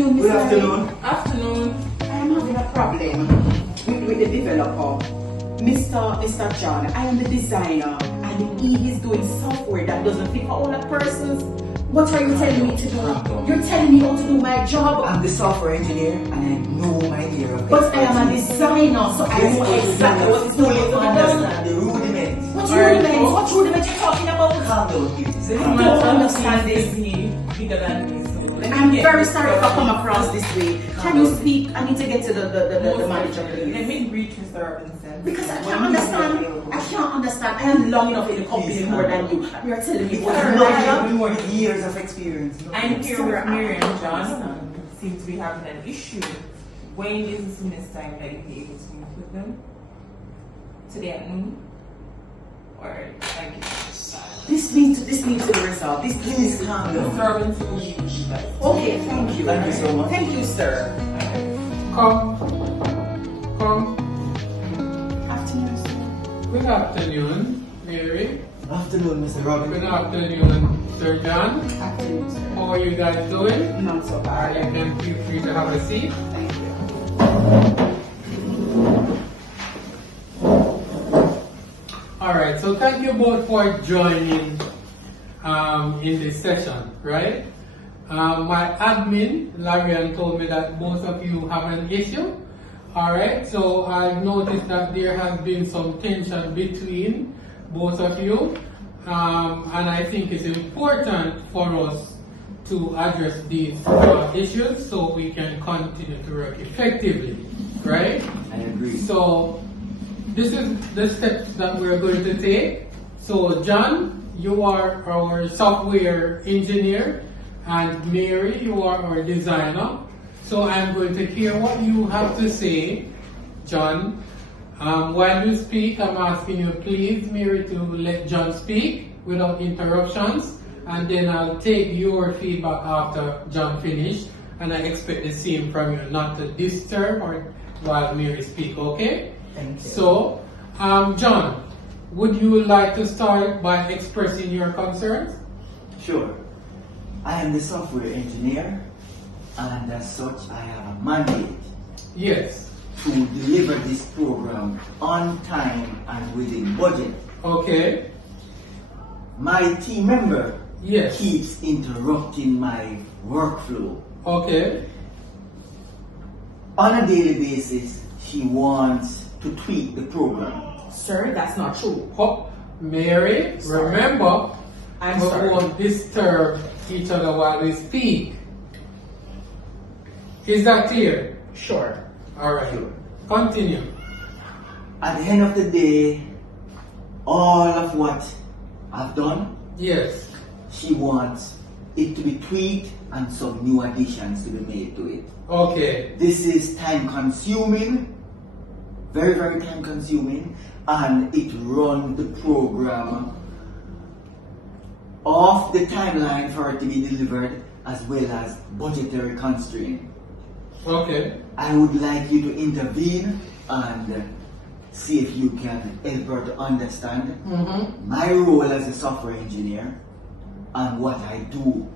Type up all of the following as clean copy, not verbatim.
afternoon, Mr. Good afternoon. Afternoon. I am having a problem with the developer, Mr. John. I am the designer, and he is doing software that doesn't fit for all the persons. What are you telling me to do? You're telling me how to do my job. I'm the software engineer and I know my area of But I am a designer, so I know exactly what is fully going to be done. understand the rudiments. What rudiments? What rudiments you talking about? Calm down, please. This I man don't understand this. bigger than me. So let me I'm get very this sorry if I come started. across this way. Can you speak? I need to get to the manager, Let please. me greet Mr. Robinson. Because I can't understand. I can't understand. I am long enough in the company more than you. You are telling me what I I have more years of experience. I'm here with Miriam John. Seems to be having an issue. When is the soonest time that you'll be able to meet with them? Today at noon? Or thank you. This needs to be resolved. Please calm Mr. down. Robinson will be with you guys. Okay, thank you. Thank you so much. Thank you, sir. Come. Afternoon, sir. Good afternoon, Mary. Afternoon, Mr. Good Robinson. afternoon, Sir John. Afternoon, sir. How are you guys doing? Not so You bad. can feel free to have a seat. Thank you. Alright, so thank you both for joining in this session, right? My admin, Larian, told me that most of you have an issue. Alright, so I've noticed that there has been some tension between both of you. And I think it's important for us to address these issues so we can continue to work effectively, right? I agree. So this is the steps that we're going to take. So John, you are our software engineer, and Mary, you are our designer. So I'm going to hear what you have to say, John. While you speak, I'm asking you please, Mary, to let John speak without interruptions, and then I'll take your feedback after John finished, and I expect the same from you, not to disturb or while Mary speak, okay? Thank you. So, John, would you like to start by expressing your concerns? Sure. I am the software engineer and as such I have a mandate Yes. to deliver this program on time and within budget. Okay. My team member Yes. keeps interrupting my workflow. Okay. On a daily basis, she wants to tweak the program. Sir, that's not true. Mary, Sorry. remember, I'm we sorry. won't disturb each other while we speak. Is that clear? Sure. Alright. Sure. Continue. At the end of the day, all of what I've done, Yes. she wants it to be tweaked and some new additions to be made to it. Okay. This is time consuming, very, very time consuming, and it runs the program off the timeline for it to be delivered as well as budgetary constraint. Okay. I would like you to intervene and see if you can help her to understand Mm-hmm. my role as a software engineer and what I do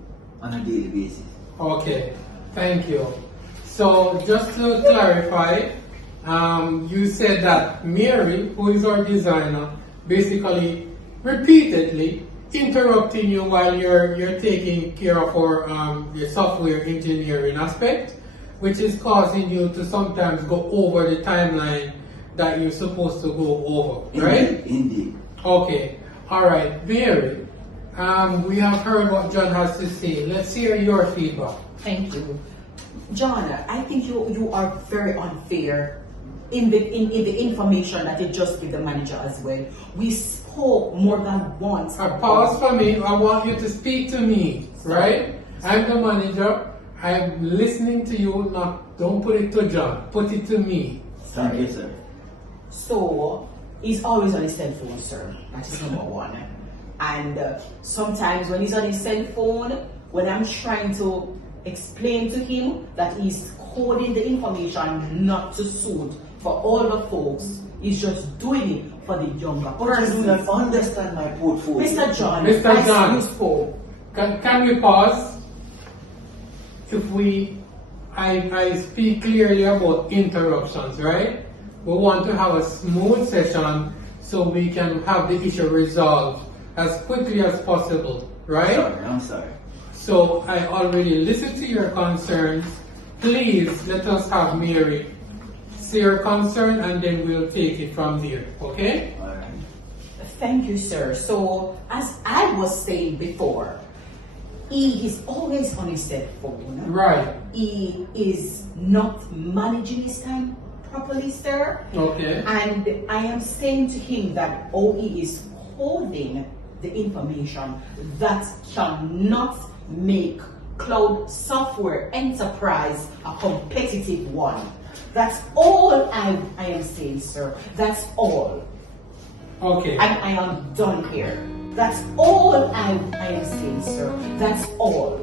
on a daily basis. Okay, thank you. So just to clarify, you said that Mary, who is our designer, basically repeatedly interrupting you while you're taking care of our your software engineering aspect, which is causing you to sometimes go over the timeline that you're supposed to go over, right? Indeed. Okay, all right, Mary. We have heard what John has to say. Let's hear your feedback. Thank you. John, I think you are very unfair in the information that you just give the manager as well. We spoke more than once. Pause for me. I want you to speak to me, right? I'm the manager. I'm listening to you. Not, don't put it to John. Put it to me. Thank you, sir. So, he's always on his cell phone, sir. That is number one. And sometimes when he's on his cell phone, when I'm trying to explain to him that he's coding the information not to suit for all the folks, he's just doing it for the younger But I do persons. not understand my portfolio. Mr. John, Mr. as John. you spoke, Can we pause? If we I speak clearly about interruptions, right? We want to have a smooth session so we can have the issue resolved as quickly as possible, right? Sorry, I'm sorry. So I already listened to your concerns. Please let us have Mary say her concern and then we'll take it from there, okay? All right. Thank you, sir. So, as I was saying before, he is always on his cell phone. Right, He is not managing his time properly, sir. okay. And I am saying to him that he is holding the information that cannot make cloud software enterprise a competitive one. That's all I am saying, sir. That's all. Okay. And I am done here. That's all I am saying, sir. That's all.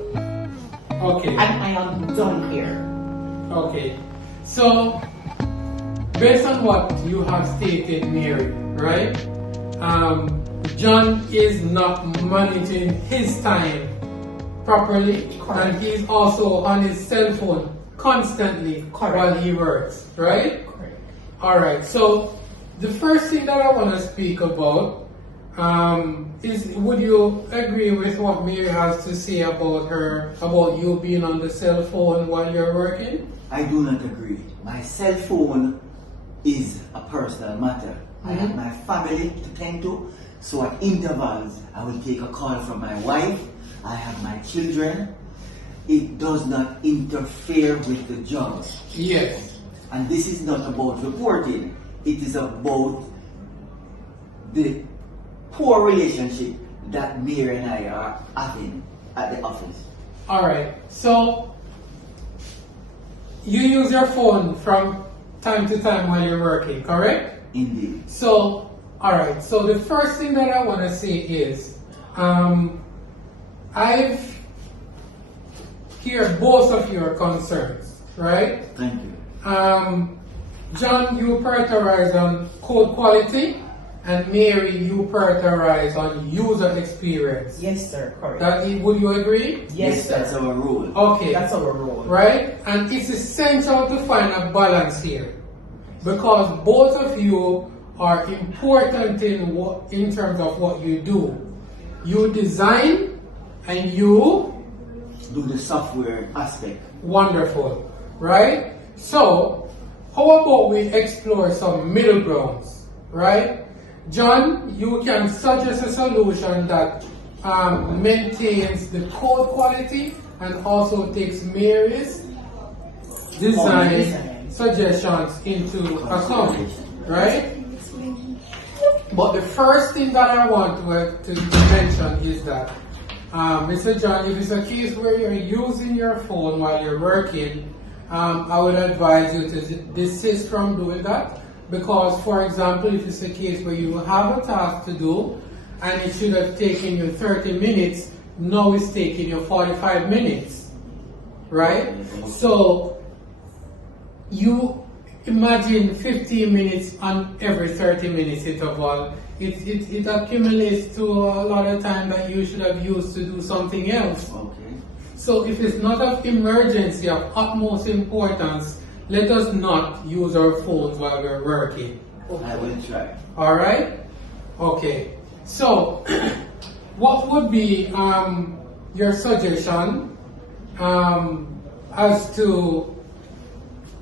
Okay. And I am done here. Okay. So, based on what you have stated, Mary, right? John is not managing his time properly, Correct. and he's also on his cell phone constantly Correct. while he works, right? Correct. All right. So, the first thing that I want to speak about is, would you agree with what Mary has to say about you being on the cell phone while you're working? I do not agree. My cell phone is a personal matter. I have my family to tend to, so at intervals I will take a call from my wife. I have my children. It does not interfere with the job. Yes. And this is not about reporting. It is about the poor relationship that Mary and I are having at the office. All right. So you use your phone from time to time while you're working, correct? Indeed. So, all right. So the first thing that I want to say is, I've heard both of your concerns, right? Thank you. John, you prioritize on code quality, and Mary, you prioritize on user experience. Yes, sir. Correct. Would you agree? Yes, sir. That's our rule. Okay. That's our role. Right? And it's essential to find a balance here, because both of you are important in terms of what you do. You design and you Do the software aspect. wonderful, right? So, how about we explore some middle grounds, right? John, you can suggest a solution that maintains the code quality and also takes Mary's design suggestions into account, right? But the first thing that I want to mention is that, Mr. John, if it's a case where you're using your phone while you're working, I would advise you to desist from doing that, because, for example, if it's a case where you have a task to do and it should have taken you 30 minutes, now it's taking you 45 minutes, right? So you imagine 15 minutes on every 30 minutes interval. It accumulates to a lot of time that you should have used to do something else. Okay. So if it's not of emergency, of utmost importance, let us not use our phones while we're working. I will try. All right? Okay. So, what would be your suggestion as to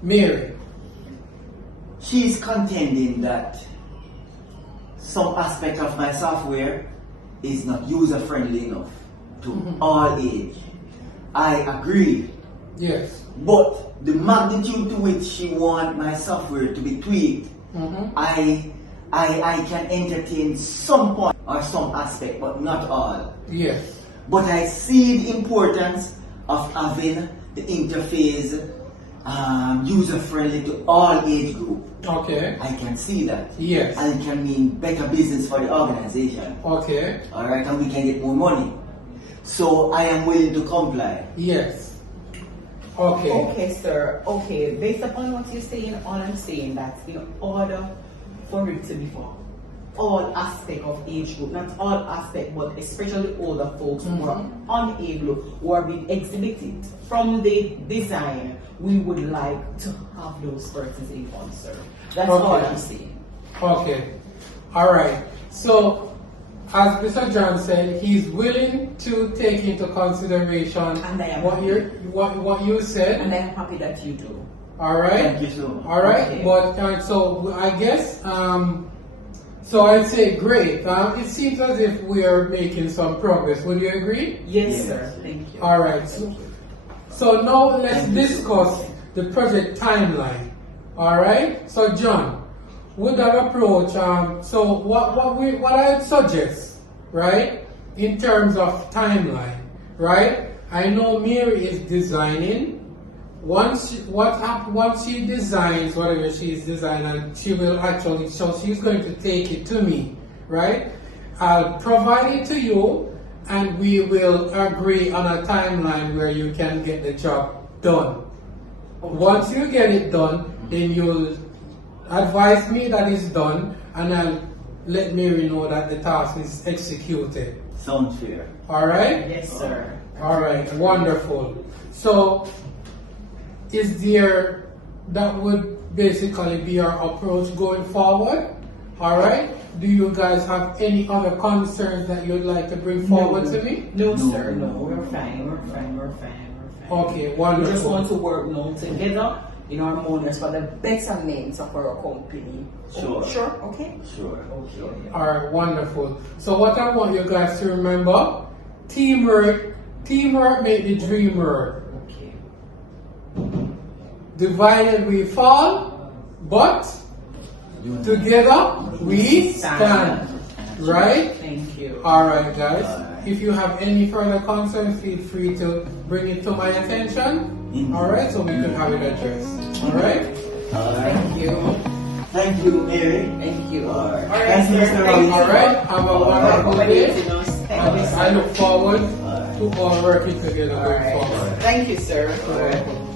Mary? She's contending that some aspect of my software is not user-friendly enough to all age. I agree. Yes. But the magnitude to which she wants my software to be tweaked, I can entertain some point or some aspect, but not all. Yes. But I see the importance of having the interface user-friendly to all age group. Okay. I can see that. Yes. And it can mean better business for the organization. Okay. Alright, and we can get more money. So I am willing to comply. Yes. Okay. Okay, sir. Okay, based upon what you're saying, all I'm saying that in order for it to be all aspect of age group, not all aspect, but especially older folks who are unable, who are being exhibited from the design, we would like to have those persons involved, sir. That's all Okay. I'm saying. Okay. All right. So, as Mr. John said, he's willing to take into consideration And I am what happy. what you said. And I'm happy that you do. All right. Thank you so much. All right. Okay. But so I guess so I'd say great. It seems as if we are making some progress. Would you agree? Yes, Yes. sir. Thank you. All right. So now let's discuss the project timeline. All right. So John, with that approach, so what I suggest, right, in terms of timeline, right? I know Mary is designing. Once she designs whatever she's designing, she will actually, so she's going to take it to me, right? I'll provide it to you, and we will agree on a timeline where you can get the job done. Once you get it done, then you'll advise me that it's done, and I'll let Mary know that the task is executed. Sounds fair. All right? Yes, sir. All right, wonderful. So, is there, that would basically be our approach going forward? All right? Do you guys have any other concerns that you'd like to bring forward to me? No, No. sir. No, we're fine. We're fine. We're fine. We're fine. Okay, We wonderful. just want to work now together in harmonious for the betterment of our company. Sure. Sure. Okay. Sure. Sure. All right, wonderful. So what I want you guys to remember, teamwork make the dream work. Okay. Divided we fall, but together we stand. Right? Thank you. All right, guys. If you have any further concerns, feel free to bring it to my attention. All right, so we can have it addressed. All right. All right. Thank you. Thank you, Mary. Thank you. All right. All right, Thank you, sir. Mr. Thank you. All right. Have a wonderful day. Accommodating us. Thank you, I sir. look forward to all working together All going right. forward. Thank you, sir. All right.